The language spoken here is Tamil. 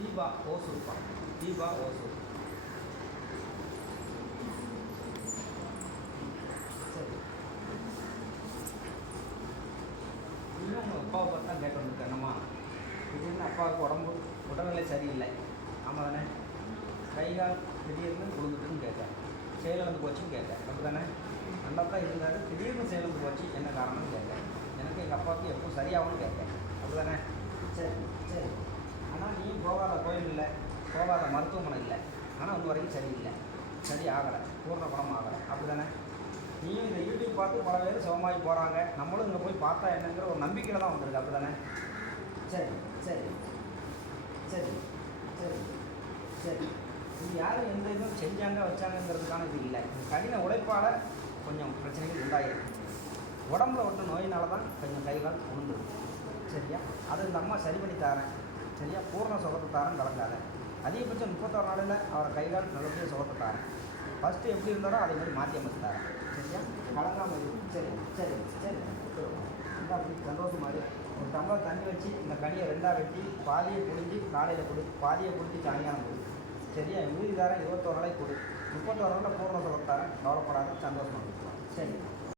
தீபா ஓசூர்ப்பா, தீபா ஓசூர். சரி, இன்னும் உங்கள் அப்பாவை பார்த்து தான் கேட்டு வந்துருக்கேன். என்னம்மா திடீர்னு அப்பாவுக்கு உடல்நிலை சரியில்லை, ஆமாம் தானே? கை கால் திடீர்னு விழுந்துட்டுன்னு கேட்டேன், செயலிழந்து போச்சுன்னு கேட்டேன், அப்படி தானே? நல்லா தான் இருந்தார், திடீர்னு செயலிழந்து போச்சு, என்ன காரணம்னு கேட்டேன். எனக்கு எங்கள் அப்பாவுக்கு எப்போ சரியாகும்னு கேட்டேன், அப்படி தானே? சரி சரி. ஆனால் நீ போகாத கோயில் இல்லை, போகாத மருத்துவமனை இல்லை, ஆனால் இன்ன வரைக்கும் சரியில்லை, சரி ஆகலை, பூர்ண குணம் ஆகலை, அப்படி தானே? நீயும் இந்த யூடியூப் பார்த்து பல பேர் சுகமாகி போகிறாங்க, நம்மளும் இங்கே போய் பார்த்தா என்னங்கிற ஒரு நம்பிக்கையில் தான் வந்திருக்கு, அப்படி தானே? சரி சரி சரி சரி சரி. இது யாரும் எந்த இதுவும் செஞ்சாங்க வச்சாங்கங்கிறதுக்கான இது இல்லை. கடின உழைப்பால் கொஞ்சம் பிரச்சனைகள் உண்டாயிருக்கு. உடம்புல ஒட்ட நோயினால தான் கொஞ்சம் கைகால் உழுந்துடும், சரியா? அது இந்த அம்மா சரி பண்ணி தரேன், சரியா? பூர்ண சுகத்தை தரேன், கலக்காத. அதிகபட்சம் 31 நாளில் அவரை கைகால் நல்லபடியாக சுகத்தை தரேன். ஃபஸ்ட்டு எப்படி இருந்தாரோ அதே மாதிரி மாற்றி அமைச்சு தரேன், சரியா? கலங்காமல் இருக்கும். சரி சரி சரி. இந்த அப்படி சந்தோஷமாக ஒரு டம்ளர் தண்ணி வச்சு இந்த கனியை 2ஆக வெட்டி பாதியை குடிஞ்சு காலையில் கொடு, பாதியை குடிஞ்சு சாயங்காலம் கொடு, சரியா? மீதி தரேன் 21 நாளைக்கு கொடு, 31 நாளில் பூர்ண சுகத்தை தரேன், கவலைப்படாத, சந்தோஷமாக கொடுக்கலாம், சரி.